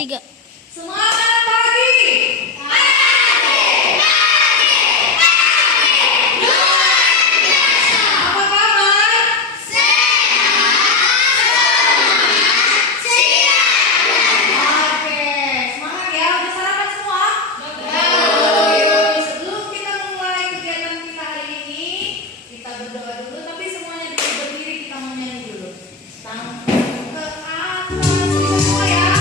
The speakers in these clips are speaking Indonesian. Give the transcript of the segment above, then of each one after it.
3. Semangat pagi. Apa kabar? Oke, semangat ya. Udah sarapan semua? Sebelum kita memulai kegiatan kita hari ini, kita berdoa dulu. Tapi semuanya dulu berdiri, kita mau nyanyi dulu. Sampai ke atas kita semua ya.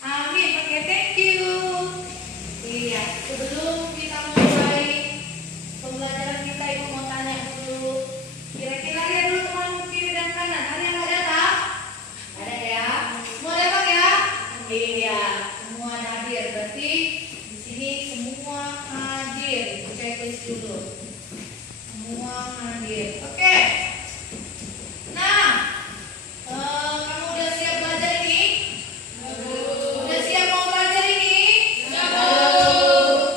Amin, oke, thank you. Iya, sebelum kita mulai pembelajaran kita, Ibu mau tanya dulu. Kira-kira ya dulu teman kiri dan kanan, ada yang nggak datang? Ada ya? Semua datang ya? Iya, semua hadir. Berarti di sini semua hadir. Checklist dulu. Semua hadir. Oke. Nah, kamu udah siap belajar ini? Udah siap mau belajar ini?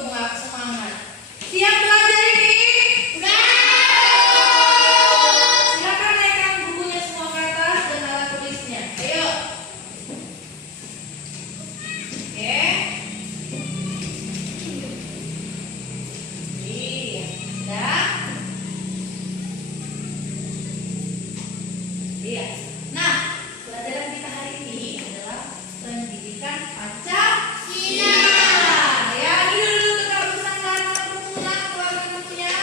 Wah, semangat. Siap belajar ini? Silakan naikkan bukunya semua ke atas dan alat tulisnya. Ayo. Oke. Iya. Dah. Iya. Nah, pelajaran kita hari ini adalah pendidikan Pancasila. Ya, ini dulu kita urusan mana bukunya, keluarga bukunya.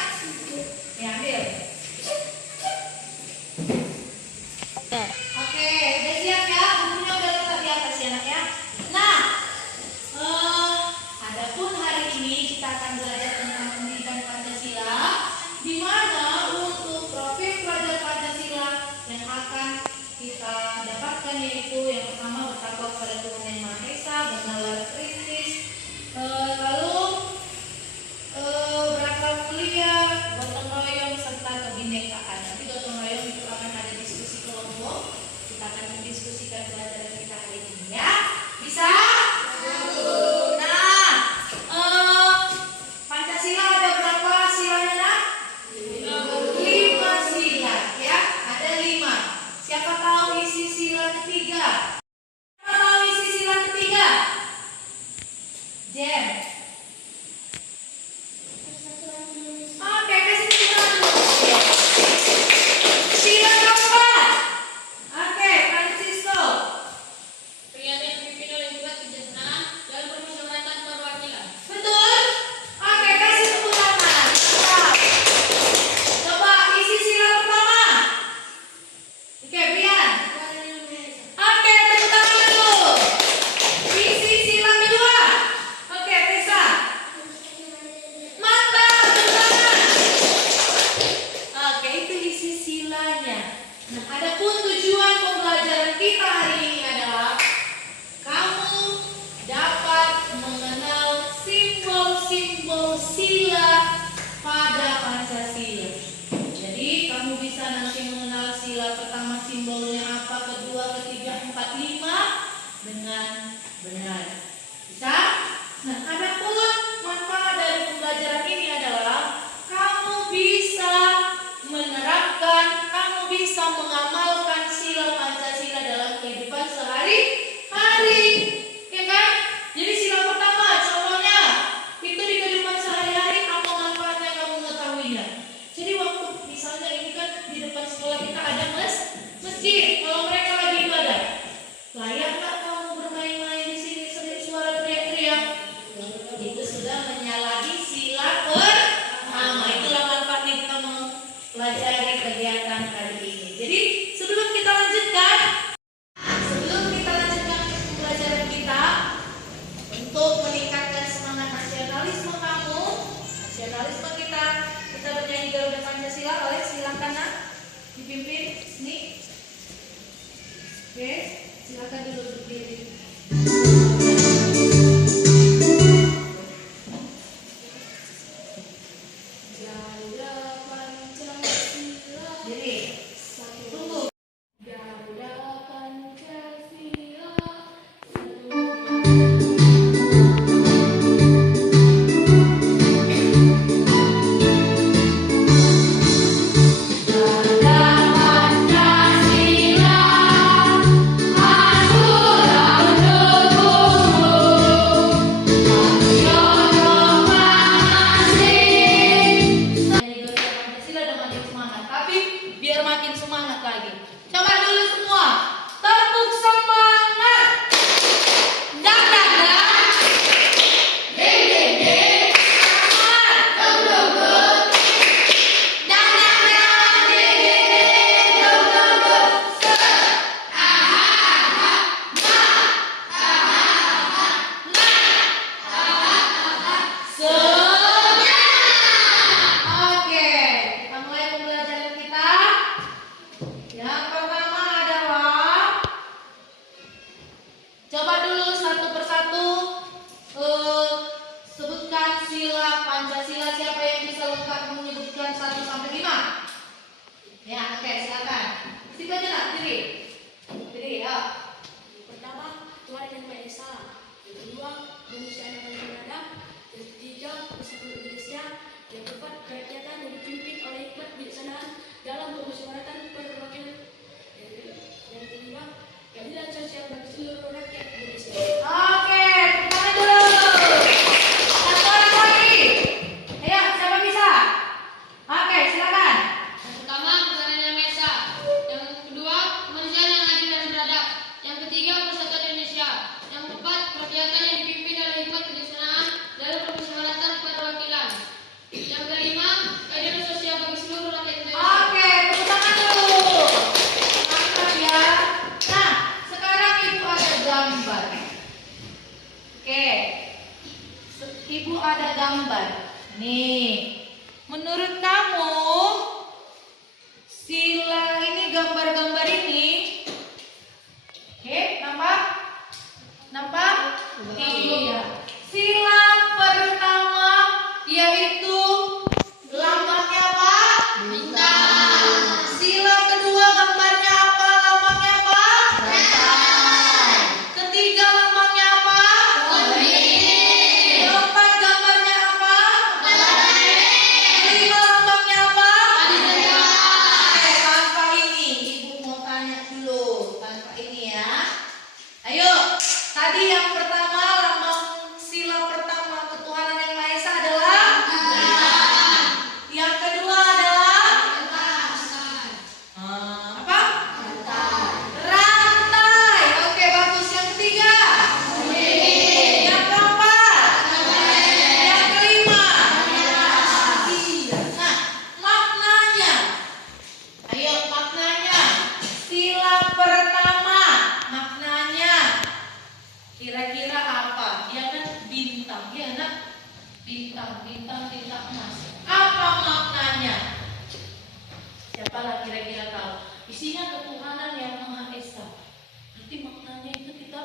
Ya, ambil. Oke, udah siap ya? Bukunya udah letak di atas ya, Nak ya. Nah, adapun hari ini kita akan belajar tentang pendidikan Pancasila, di mana untuk profil pelajar Pancasila yang akan kita dapatkan yaitu yang pertama bertakwa kepada Tuhan Yang Maha Esa, bernalar kritis, lalu berakhlak mulia, gotong royong serta kebinekaan. Nanti gotong royong itu akan ada diskusi kelompok. Kita akan mendiskusikan pelajaran kita hari ini ya. Bisa? Nah, Pancasila ada berapa silanya, Nak? 5 sila ya, ada 5. Siapa tahu isi sila ketiga? Siapa tahu isi sila ketiga? Jem. Oke, kasih tepuk tangan dulu. Sila keempat. Oke, Francisco. Pria dan pemimpin oleh juga kebijaksanaan dalam permusyawaratan perwakilan. Betul? Oke, kasih tepuk tangan. Wow. Coba isi sila pertama. Oke, Brian. Oke, tepuk tangan dulu. Isi sila kedua. Oke, Tessa. Mantap, tepuk tangan. Oke, itu isi silanya. Nah, adapun tujuan pembelajaran kita hari ini adalah kamu dapat mengenal simbol-simbol sila pada Pancasila. Jadi kamu bisa nanti mengenal sila pertama simbolnya apa, kedua, ketiga, 4, 5 dengan benar. Bisa? Nah, adapun manfaat dari pembelajaran ini adalah kamu bisa menerapkan, kamu bisa mengamalkan sila Pancasila dalam kehidupan sehari-hari. Ya kan? Jadi sila pertama contohnya itu di kehidupan sehari-hari apa manfaatnya kamu mengetahuinya. Jadi waktu misalnya ini kan di depan sekolah kita ada masjid. Kalau mereka lagi ibadah, layak nggak kamu bermain-main di sini sering suara teriak-teriak? Itu sudah menyalahi sila pertama. Itulah manfaatnya kita mempelajari kegiatan kali ini. Jadi sebelum kita lanjutkan pembelajaran kita, untuk meningkatkan semangat nasionalisme kamu, nasionalisme kita bernyanyi Garuda Pancasila. Oleh silakan, Nak, dipimpin nih. Oke, silakan dulu berdiri. Garuda Pancasila. Jadi, tunggu. Garuda Pancasila. sila Pancasila. Siapa yang bisa lengkap menyebutkan 1 sampai 5? Ya, oke, silakan. Situ aja lah, diri. Diri, ya. Pertama, Tuhan yang Maha Esa. Yang kedua, manusia yang paling beradab. Yang ketiga, persatuan Indonesia. Yang keempat, kerakyatan yang dipimpin oleh hikmat bijaksanaan dalam permusyawaratan perwakilan. Yang kelima, keadilan sosial bagi seluruh rakyat Indonesia. Oke, tepuk tangan dulu. Satu orang lagi. Ayo, siapa bisa? Oke, silakan. Yang pertama, ketuhanan yang Maha Esa. Yang kedua, kemanusiaan yang adil dan beradab. Yang ketiga, persatuan Indonesia. Yang keempat, kerakyatan yang dipimpin oleh hikmat kebijaksanaan dalam permusyawaratan perwakilan. Yang kelima, keadilan sosial bagi seluruh rakyat Indonesia. Oke, tepuk tangan dulu. Mantap ya. Nah, sekarang Ibu ada gambar. Oke. Ibu ada gambar. Nih. Menurut kamu sila ini, gambar-gambar ini, oke, nampak? Nampak? Iya. Sila pertama yaitu lambangnya apa? Bintang. Sila kedua gambarnya apa? Lambangnya apa? Rantai. Ketiga lambangnya apa? Koin. Keempat gambarnya apa? Kelima lambangnya apa? Oke, tanpa ini Ibu mau tanya dulu. Tanpa ini ya. Ayo, tadi yang pertama, lambang sila pertama ketuhanan yang Maha Esa adalah yang kedua adalah apa? Rantai. Oke, bagus. Yang ketiga, yang keempat, yang kelima. Iya. Nah, maknanya. Ayo, maknanya. Sila pertama, maknanya kira-kira apa? Ya kan, bintang. Ya nak, bintang, bintang, bintang emas. Apa maknanya? Siapalah kira-kira tahu? Isinya ketuhanan yang Maha Esa. Berarti maknanya itu kita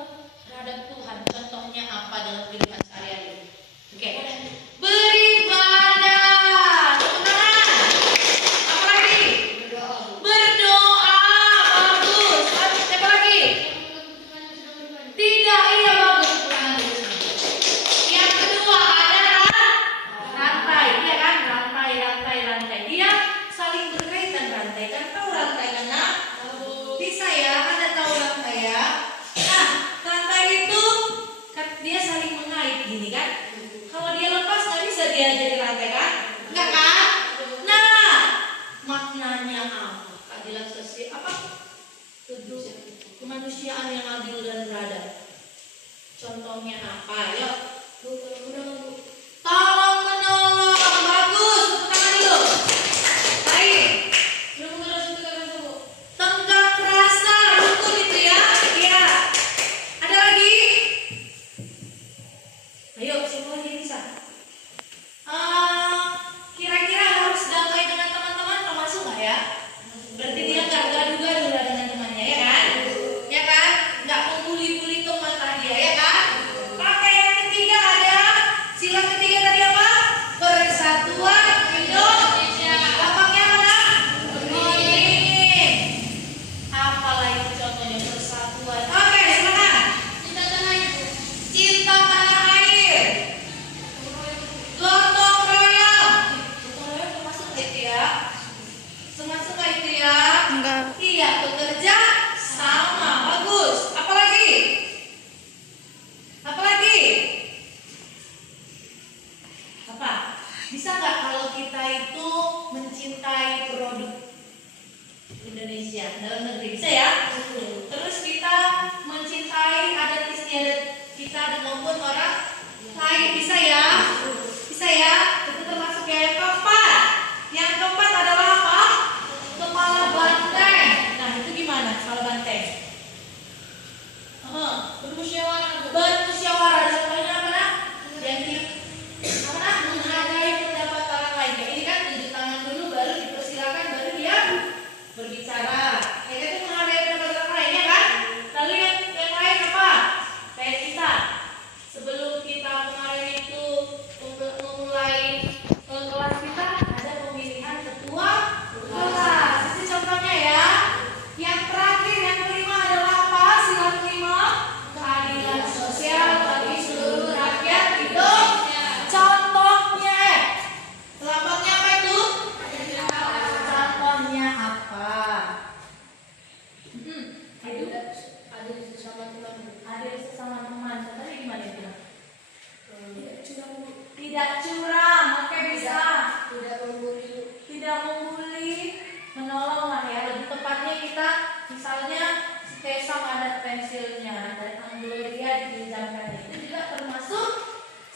terhadap Tuhan. Contohnya apa dalam kehidupan sehari-hari? Oke. Beribadah. Tepuk tangan. Apa lagi? Berdoa. Bagus. Siapa lagi? Tidak, iya bagus. Yang kedua ada rantai, iya kan? Rantai. Dia saling berkaitan rantai. Kan tahu rantai kan? Nah, bisa ya? Ada tahu rantai ya? Nah, rantai itu kan dia saling mengait gini kan? Kalau dia lepas nggak bisa dia jadi rantai kan? Enggak kan? Nah, maknanya apa? Keadilan sosial apa? Kemanusiaan yang adil dan beradab. Contohnya apa? Yuk. Tolong menolong. Bagus. Tepuk tangan dulu. Baik. Tenggak rasa. Rukun itu ya. Iya. Ada lagi? Ayo, siapa lagi yang bisa? Kira-kira harus damai dengan teman-teman termasuk nggak ya? Berarti dia nggak gaduh-gaduh lah dengan temannya ya kan? Ya kan? Nggak membuli-buli teman tadi ya kan? Oke, yang ketiga ada sila ketiga tadi apa? Persatuan Indonesia. Lambangnya mana? Koin. Apalah itu contohnya persatuan? Oke, silakan. Cinta tanah air. Gotong royong. Gotong royong termasuk nggak itu ya? Termasuk nggak itu ya? Enggak. Iya, bekerja sama. Bagus. Apalagi? Apalagi? Apa? Bisa nggak kalau kita itu mencintai produk Indonesia dalam negeri? Bisa ya? Terus kita mencintai adat istiadat kita maupun orang lain. Bisa ya? Bisa ya? Itu termasuk ya. Yang keempat adalah apa? Kepala banteng. Nah, itu gimana kepala banteng? Bermusyawarah. Contohnya apa nak? Jadi apa nak? Menghargai pendapat orang lain. Ya, ini kan tunjuk tangan dulu, baru dipersilakan, baru dia berbicara. Ya kan, itu menghargai pendapat orang lain ya kan? Lalu yang lain apa? Kayak kita sebelum kita kemarin itu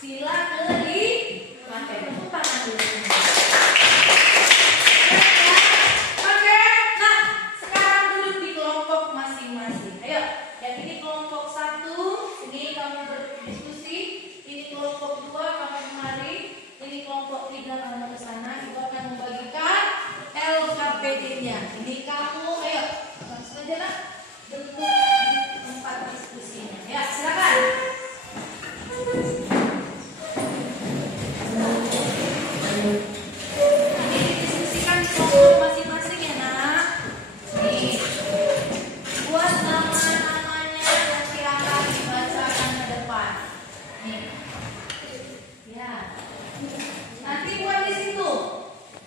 Sila dipakai. Tepuk tangan dulu. Oke, nah sekarang duduk di kelompok masing-masing. Ayo, yang ini kelompok 1, ini kamu berdiskusi. Ini kelompok 2, kamu kemari. Ini kelompok 3, kamu ke sana. Ibu akan membagikan LKPD-nya. Ini kamu, ayo langsung aja lah bentuk tempat diskusinya. Ya, silakan.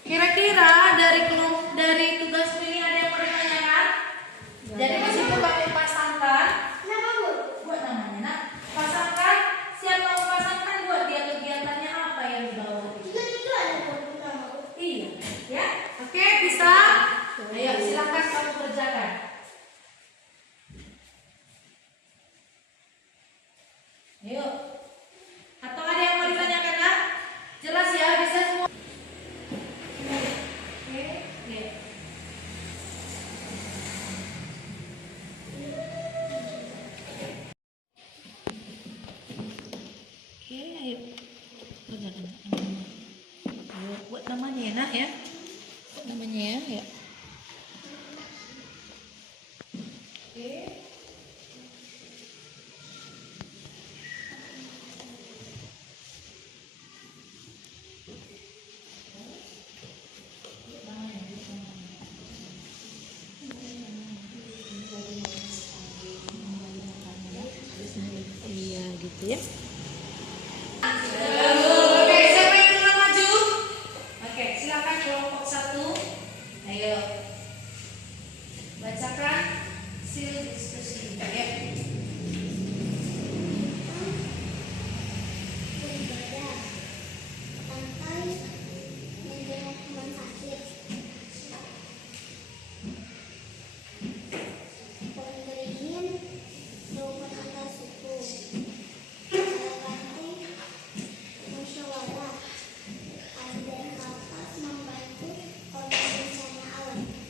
Kira-kira dari tugas ini ada yang mau ditanyakan? Jadi masih pakai pasangkan. Buat namanya, nak. Pasangkan. Siapa mau pasangkan buat dia kegiatannya apa yang dibawa? Iya, ya. Oke, bisa. Ayo, silakan kamu kerjakan. Ayo. Atau ada yang mau ditanyakan, nak? Jelas ya, bisa semua. Ayo kerjakan. Ayo buat namanya ya, nak ya. Buat namanya ya, ya. Oke. Iya gitu ya. Oke, siapa yang duluan maju? Oke, silakan kelompok 1. Ayo. Bacakan hasil diskusi. Ya.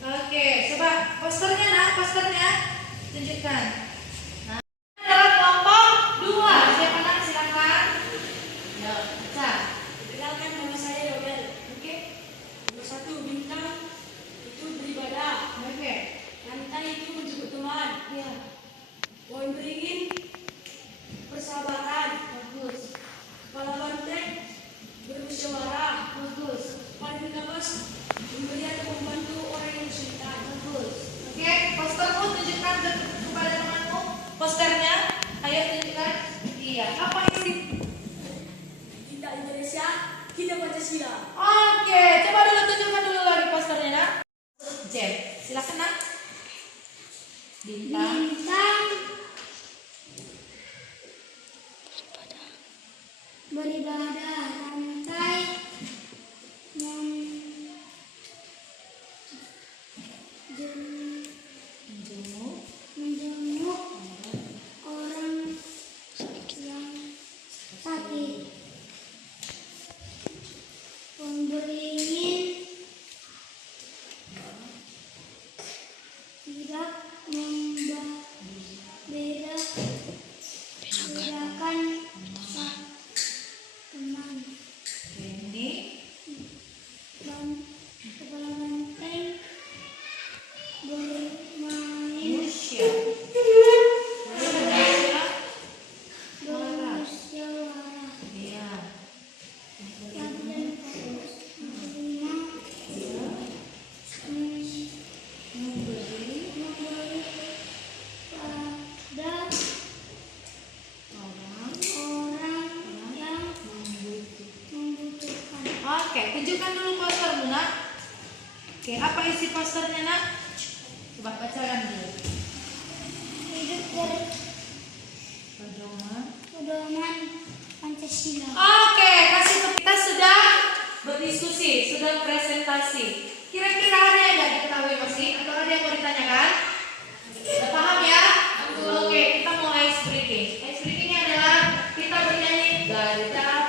Oke, coba posternya, nak, posternya tunjukkan. Nah, ini adalah kelompok 2. Siapa, nak? Silakan. Ya, baca. Perkenalkan, nama saya Yobel. Oke. Nomor 1, bintang itu beribadah. Oke. Lantai itu menjemput teman. Ya, Poin beringin persabaran. bagus. Kepala banteng bermusyawarah. Bagus. Paling nafas memberi atau membantu orang yang kesulitan. Bagus. Oke, postermu tunjukkan kepada temanmu. Posternya, ayo tunjukkan. Iya, apa isi? Kita Indonesia, kita Pancasila. Oke, coba dulu tunjukkan dulu lagi posternya, nak. Jen, silakan, nak. Bintang. Beribadah, lantai menjenguk orang yang sakit, beringin tidak bedakan teman Ini dan kepala banteng bermain Musya. bermusyawarah. Iya. Latihan fokus menerima Memberi memberi pada orang yang membutuhkan. Oke, tunjukkan dulu postermu, nak. Oke, apa isi posternya, nak? Coba bacakan dulu. Hidup berpedoman Pancasila. Oke, kasih kita sudah berdiskusi, sudah presentasi. Kira-kira ada yang nggak diketahui masih? Atau ada yang mau ditanyakan? Sudah paham ya? Oke, kita mau ice breaking. Ice breakingnya adalah kita bernyanyi Garuda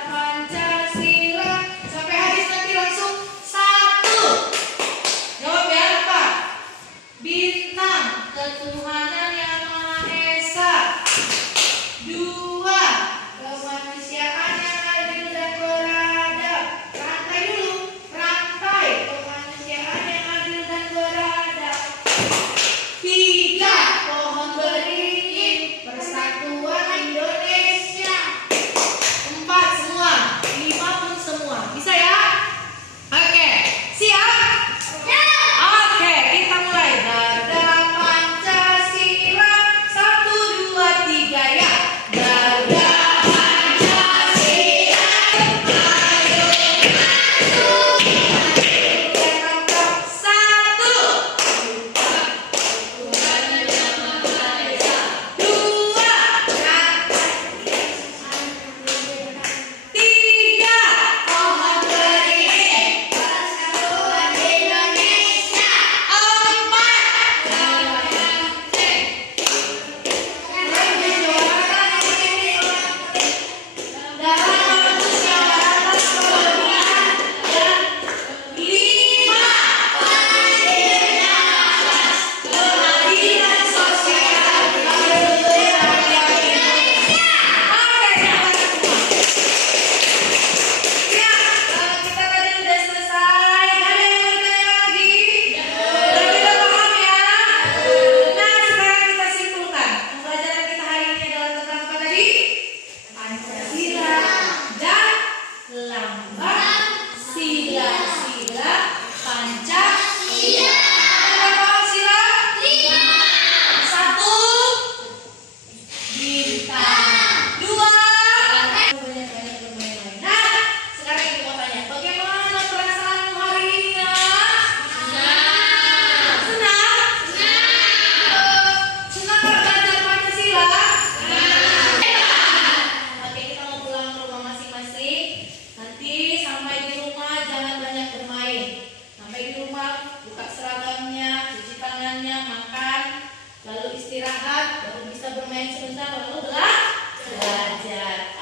lalu istirahat, baru bisa bermain sebentar, lalu belajar.